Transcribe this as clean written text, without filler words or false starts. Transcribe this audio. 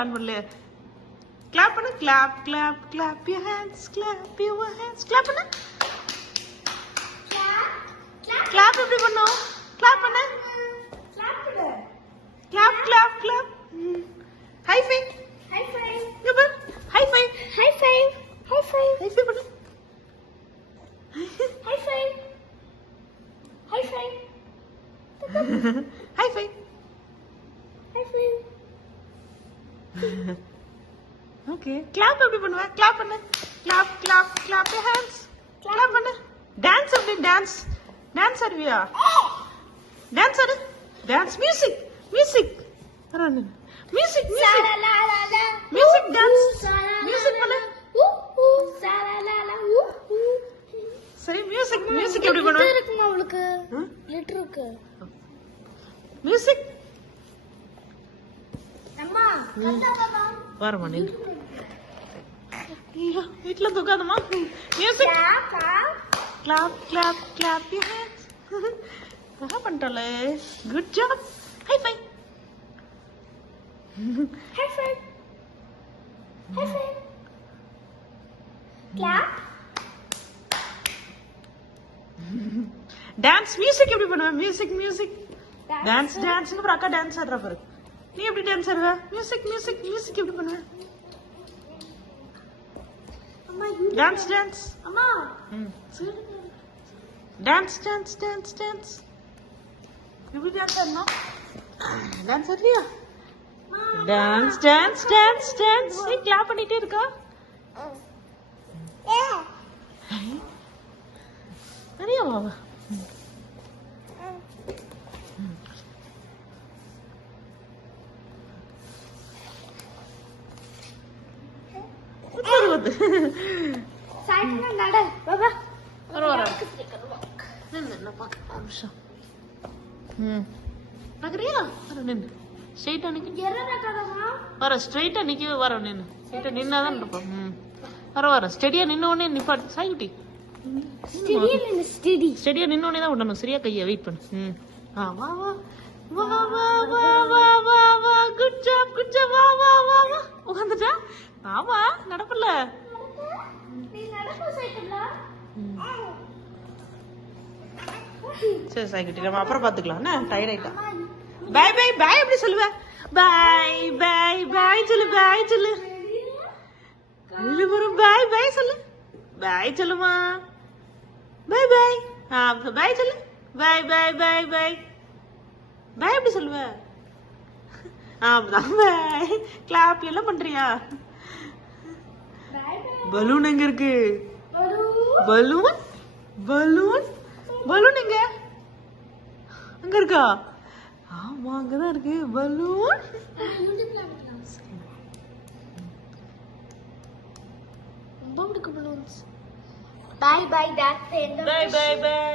On பண்ணல. Clap பண்ணு. Clap clap clap your hands. Clap your hands. Clap பண்ணு. Clap எப்படி பண்ணும்? கிளாப் பண்ணு. Clap clap clap. High five. High five. இங்க பாரு. High five. High five. High five. High five பண்ணு. High five. High five. High five. High five. Okay. Clap எப்படி பண்ணுவ? Clap பண்ணு. Clap clap clap your hands. Clap பண்ணு. Dance அப்படி dance. Dance ஆடுவியா? Dance ஆடு. Dance music. மியூசிக். அரண்ணு. Music music. Music dance. Music பண்ணு. சரி மியூசிக் மியூசிக் எப்படி பண்ணுவ? இருக்குமா உங்களுக்கு? லிட்டர் இருக்கு. மியூசிக். அம்மா கல்லவமா. வரமா நீ. ஐயோ வீட்ல தூக்காதமா. Music. Clap clap clap your hands. அழகா பண்ணிட்டாலே. Good job. High five. High five. High five. Clap. Dance music எப்படி பண்ணுவ? Music music. Dance dance. அப்புறம் அக்கா டான்ஸ் ஆடுறா பாரு. நீ எப்படி டான்ஸ் ஆடுவ? மியூசிக் மியூசிக் மியூசிக் எப்படி பண்ணுவ? அம்மா டான்ஸ் டான்ஸ். அம்மா டான்ஸ் டான்ஸ் டான்ஸ் டான்ஸ். எப்படி டான்ஸ் ஆடணும்? டான்ஸ் ஆடுறியா? Dance dance dance dance. நீ கிளாப் பண்ணிட்டே இருக்கா? நிறைய வாவா. சாய்னா நட பாபா. வர வர. நின்னு பாக்க ஒரு நிமிஷம். நகரியா? வர நின்னு. ஸ்ட்ரைட்டா நிக்கு. எரரா கடமா. வர ஸ்ட்ரைட்டா நிக்க. வர நின்னு. ஸ்ட்ரைட்டா நின்னாதான் இருப்போம். வர வர. ஸ்டெடியா நின்ன உடனே நிப்பாட்டு. சாய்குட்டி. ஸ்டெடியா நின்ன உடனே தான் விடணும். சரியா கையை வெயிட் பண்ணு. வா வா வா வா வா வா வா வா வா. Good job good job. வா வா வா வா. உட்காந்துட்டா? ஆமா நடப்பல. நீ நடப்ப சைக்கிளா? சரி சாய்குட்டி நம்ம அப்புறம் பாத்துக்கலாம். என்ன டயர்ட் ஆயிட்டா. பாய் பாய் பாய் எப்படி சொல்லுவ? பாய் பாய் பாய் சொல்லு. பாய் சொல்லு. கல்லு வரும். பாய் பாய் சொல்லு. பாய் சொல்லுமா. பாய் பாய். பாய் சொல்லு. பாய் பாய் பாய் பாய். பாய் எப்படி சொல்லுவ? அப்படிதான் பாய். கிளாப் எல்லாம் பண்றியா? பலூன் எங்க இருக்கு? பலூன் பலூன் பலூன் எங்க? அங்க இருக்கா? ஆமா அங்கதான் இருக்கு balloon. Bye bye, that's the end of Bye the bye show. bye.